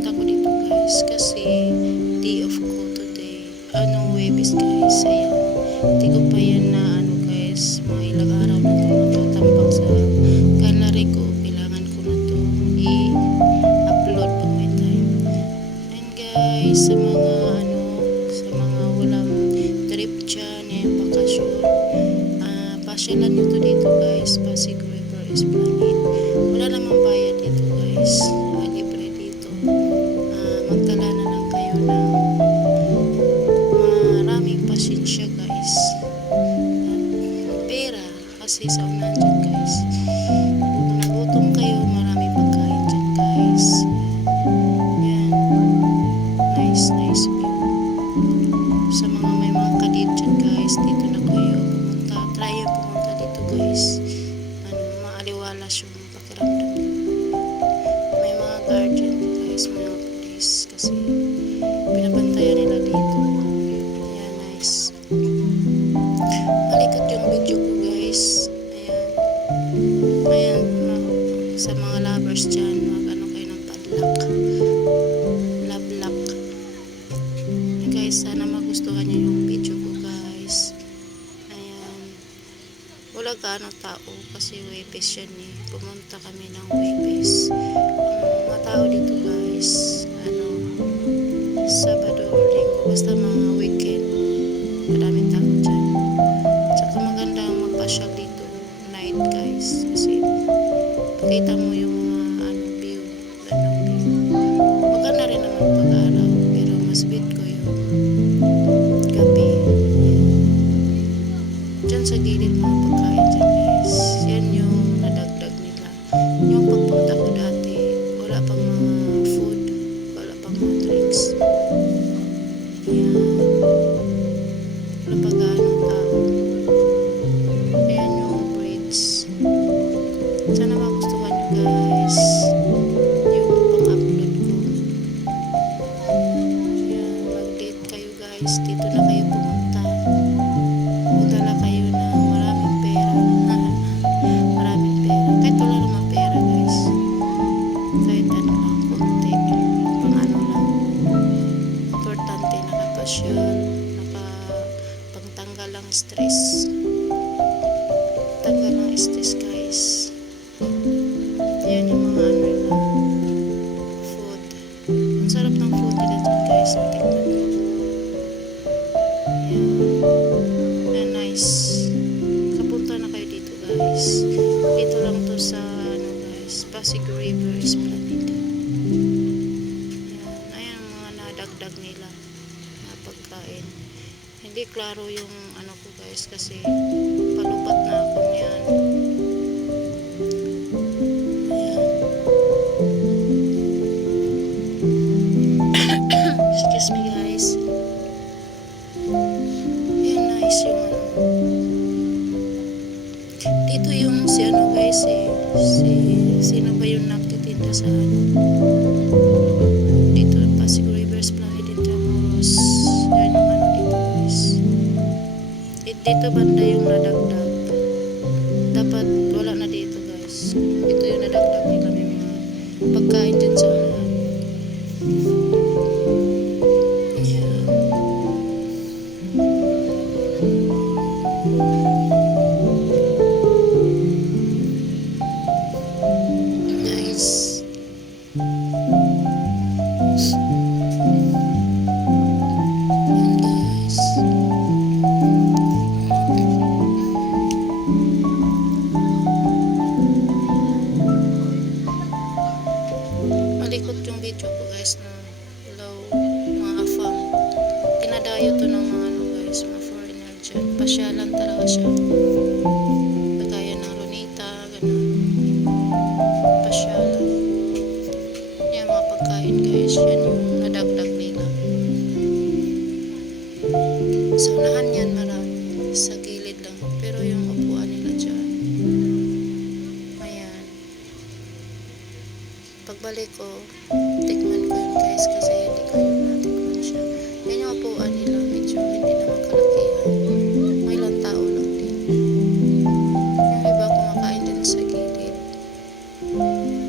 pumunta ko dito guys kasi day off ko today. Webis guys. Ayan. Hindi ko pa yan na guys. Mga ilang araw na ito natatambak sa gallery ko. Kailangan ko na ito i-upload pag may time. And guys, sa mga walang trip dyan, bakasyon, pasyalan nyo to dito guys. Pasig River Esplanade. Wala namang bayad dito guys. Libre dito. Magdala na lang kayo ng maraming pasensya guys. Pera kasi sa unahan dyan guys. Kung nagutom kayo, maraming pagkain dyan guys. Yan. Nice view. Sa mga may mga kadit dyan guys, dito na kayo pumunta. Try yung pumunta dito guys. Maaliwalas yung pakiramdam nyo. May mga guardian guys, mga police kasi pinabantayan nila dito. Ayan, nice. Malikot yung video ko guys. Ayan, sa mga lovers dyan, magano kayo ng padlock. Love lock. Guys, sana magustuhan nyo yung video ko guys. Ayan. Wala gaano tao kasi Webes yan pumunta kami ng Webes. Ang mga tao dito guys, Sabado or Linggo, basta mga weekend, maraming tao dyan. Tsaka maganda magpasyal dito night guys kasi pakita mo yung mga view, gandang view. Maganda rin naman pag-araw pero mas bet ko yung gabi. Dyan sa gilid mga pagkain dyan guys, yan yung nadagdag nila. Yung pagpunta ko dati, wala pang mga food, wala pang mga drinks. Yan. Wala pa gaano tao. Ayan yung bridge. Sana magustuhan nyo guys yung pang-upload ko. Yan, mag-date kayo guys. Dito na kayo pumunta. Magdala kayo ng maraming pera. Maraming pera. Kahit wala naman pera guys. Kahit lang, konti. Pang lang. Importante, nakapasyal. Pagtanggal ang stress. Tanggal ang stress guys. Yan yung mga na food. Ang sarap ng food nila dyan guys. Tingnan mo. Yan. Nice. Kapunta na kayo dito guys. Dito lang to sa guys, Pasig River Esplanade. Yan. Ayan ang mga nadagdag nila na pagkain. Hindi klaro yung ko guys kasi palupat na ako yan. Excuse me guys. Ayan, nice yung dito yung si guys sino ba yung nagtitinda sa dito Pasig River Esplanade dito Moros. Yan yung dito guys. Dito banda yung nadagdag. Dapat wala na dito guys. Ito yung nadagdag nila. May mga pagkain dyan sa unahan. Yan. Nice. Yan guys. Malikot yung video ko guys na hello mga afam. Tinadayo to ng mga guys, mga foreigner dyan. Pasyalan talaga siya. Kagaya ng Lunita, ganun. Pasyalan. Yan mga pagkain guys. Yan yung nadagdag nila. Sa unahan yan marami. Sa gilid lang. Pero yung upuan nila dyan. Ayan. Pagbalik ko, tikman ko yun guys kasi hindi ko yun natikman siya. Yan yung upuan nila, medyo hindi naman kalakihan. May ilang tao lang din. Yung iba kumakain din sa gilid.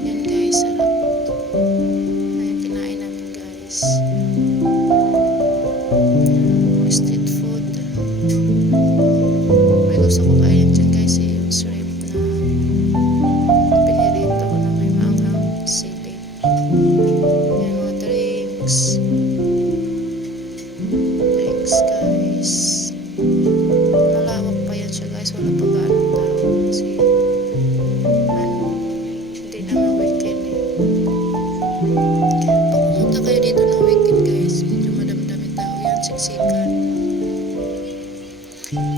Yan guys, sarap. Ayan, kinain namin. thanks. Thanks guys. Malawak pa yan siya guys, wala pa gaano tao kasi ano, hindi naman weekend eh. Pag pumunta kayo dito ng weekend guys, medyo madami-dami tao yan, siksikan.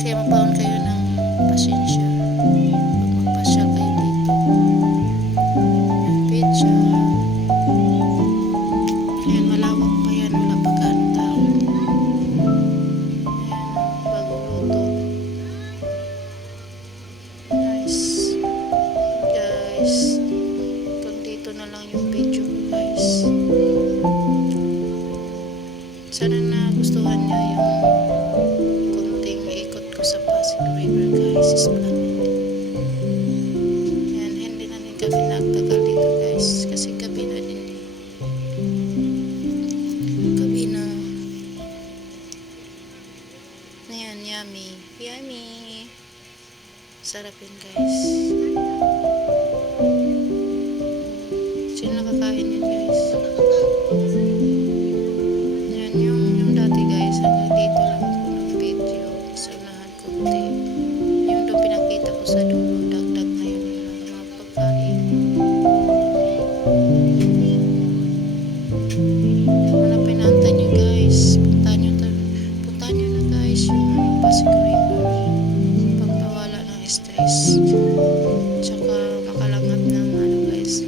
Kaya mabaon kayo ng pasensya pag magpasyal kayo dito. Yan, pizza. Ayan, malawak pa yan, wala pa gaano tao. Bagong luto. Nice. Guys, pag dito na lang yung video ko guys. Sana nagustuhan niyo yung konting ikot ko sa Pasig River guys. Esplanade. Yan, hindi na din kami nagtagal dito guys. Kasi gabi na din eh. Gabi na. Ayan, yummy. Yummy. Sarap yun guys. Sino nakakain yun guys? Yan yung dati guys. Hanggang dito lang ako ng video. Sa unahan konti. Yung doon pinakita ko sa dulo. Dagdag na yun yung mga pagkain. Ano pinanta nyo guys? Puntahan nyo na guys yung Pasig River. Pagpawala ng stress. Tsaka makalangat ng ano guys.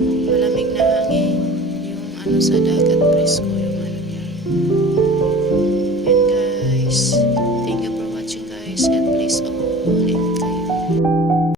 Malamig na hangin. Yung ano sa dagat presko yung ano niya.